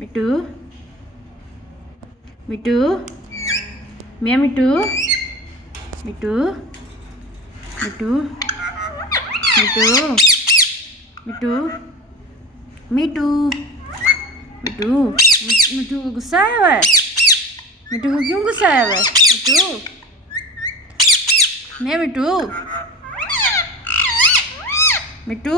मिट्टू मिट्टू मियाँ मिट्टू मिट्टू मिट्टू मिट्टू मिट्टू मिट्टू मिट्टू मिट्टू को गुस्सा आया हुआ है। मिट्टू को क्यों गुस्सा आया हुआ है? मिट्टू मियाँ मिट्टू मिट्टू